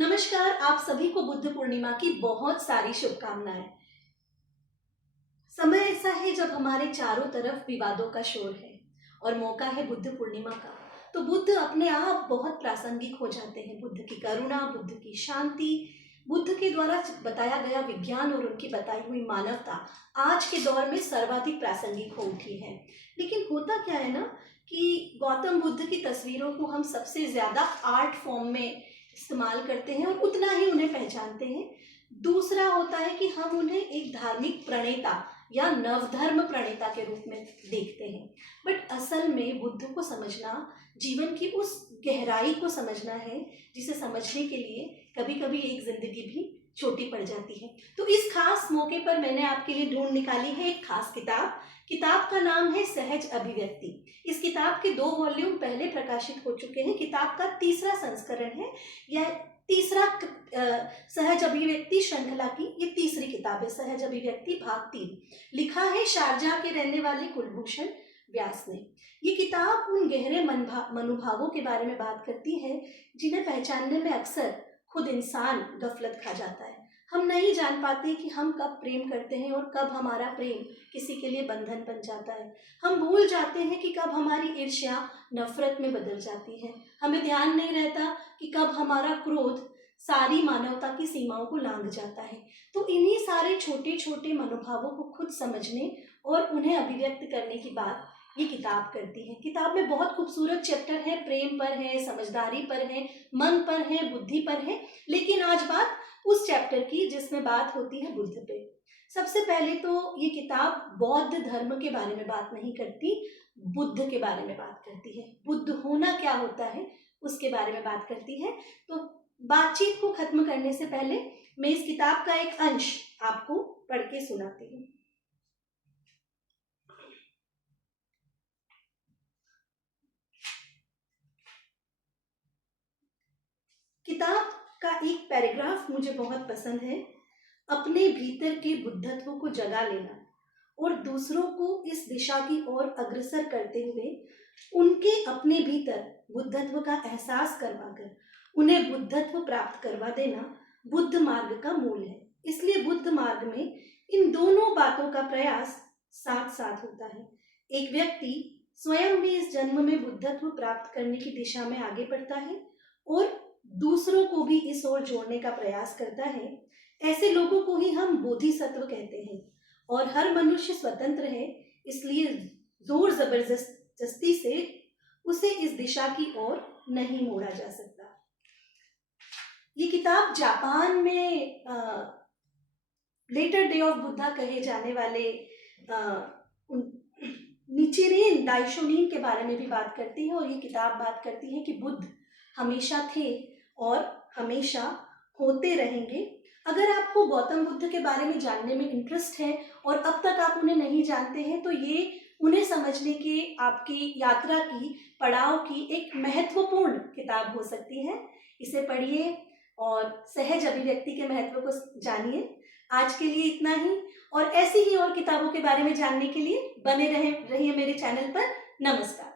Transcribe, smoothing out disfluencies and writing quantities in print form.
नमस्कार, आप सभी को बुद्ध पूर्णिमा की बहुत सारी शुभकामनाएं। समय ऐसा है जब हमारे चारों तरफ विवादों का शोर है और मौका है बुद्ध पूर्णिमा का। तो बुद्ध अपने आप बहुत प्रासंगिक हो जाते हैं। बुद्ध की करुणा, बुद्ध की शांति, बुद्ध के द्वारा बताया गया विज्ञान और उनकी बताई हुई मानवता आज के दौर में सर्वाधिक प्रासंगिक हो उठी है। लेकिन होता क्या है ना कि गौतम बुद्ध की तस्वीरों को हम सबसे ज़्यादा आर्ट फॉर्म में इस्तेमाल करते हैं और उतना ही उन्हें पहचानते हैं। दूसरा होता है कि हम उन्हें एक धार्मिक प्रणेता या नवधर्म प्रणेता के रूप में देखते हैं। बट असल में बुद्ध को समझना, जीवन की उस गहराई को समझना है जिसे समझने के लिए कभी कभी एक जिंदगी भी छोटी पड़ जाती है। तो इस खास मौके पर मैंने आपके लिए ढूंढ निकाली है एक खास किताब का नाम है सहज अभिव्यक्ति। इस किताब के 2 वॉल्यूम पहले प्रकाशित हो चुके हैं। किताब का तीसरा संस्करण है। यह तीसरा सहज अभिव्यक्ति श्रृंखला की ये तीसरी किताब है। सहज अभिव्यक्ति भाग 3 लिखा है शारजाह के रहने वाले कुलभूषण व्यास ने। ये किताब उन गहरे मनोभावों के बारे में बात करती है जिन्हें पहचानने में अक्सर खुद इंसान गफलत खा जाता है। हम नहीं जान पाते कि हम कब प्रेम करते हैं और कब हमारा प्रेम किसी के लिए बंधन बन जाता है। हम भूल जाते हैं कि कब हमारी ईर्ष्या नफरत में बदल जाती है। हमें ध्यान नहीं रहता कि कब हमारा क्रोध सारी मानवता की सीमाओं को लांघ जाता है। तो इन्हीं सारे छोटे छोटे मनोभावों को खुद समझने और उन्हें अभिव्यक्त करने की बात ये किताब करती है। किताब में बहुत खूबसूरत चैप्टर है, प्रेम पर है, समझदारी पर है, मन पर है, बुद्धि पर है। लेकिन आज बात उस चैप्टर की जिसमें बात होती है बुद्ध पे। सबसे पहले तो ये किताब बौद्ध धर्म के बारे में बात नहीं करती, बुद्ध के बारे में बात करती है। बुद्ध होना क्या होता है उसके बारे में बात करती है। तो बातचीत को खत्म करने से पहले मैं इस किताब का एक अंश आपको पढ़ के सुनाती हूँ। किताब का एक पैराग्राफ मुझे बहुत पसंद है। अपने भीतर के बुद्धत्व को जगा लेना और दूसरों को इस दिशा की ओर अग्रसर करते हुए उनके अपने भीतर बुद्धत्व का एहसास करवाकर उन्हें बुद्धत्व प्राप्त करवा देना बुद्ध मार्ग का मूल है। इसलिए बुद्ध मार्ग में इन दोनों बातों का प्रयास साथ साथ होता है। एक व्यक्ति स्वयं भी इस जन्म में बुद्धत्व प्राप्त करने की दिशा में आगे बढ़ता है और दूसरों को भी इस ओर जोड़ने का प्रयास करता है। ऐसे लोगों को ही हम बोधिसत्व कहते हैं। और हर मनुष्य स्वतंत्र है, इसलिए जोर जबरदस्ती से उसे इस दिशा की ओर नहीं मोड़ा जा सकता। ये किताब जापान में लेटर डे ऑफ बुद्धा कहे जाने वाले निचिरेन दाइशोनिन के बारे में भी बात करती है। और ये किताब बात करती है कि बुद्ध हमेशा थे और हमेशा होते रहेंगे। अगर आपको गौतम बुद्ध के बारे में जानने में इंटरेस्ट है और अब तक आप उन्हें नहीं जानते हैं तो ये उन्हें समझने के आपकी यात्रा की पड़ाव की एक महत्वपूर्ण किताब हो सकती है। इसे पढ़िए और सहज अभिव्यक्ति के महत्व को जानिए। आज के लिए इतना ही, और ऐसी ही और किताबों के बारे में जानने के लिए बने रहिए मेरे चैनल पर। नमस्कार।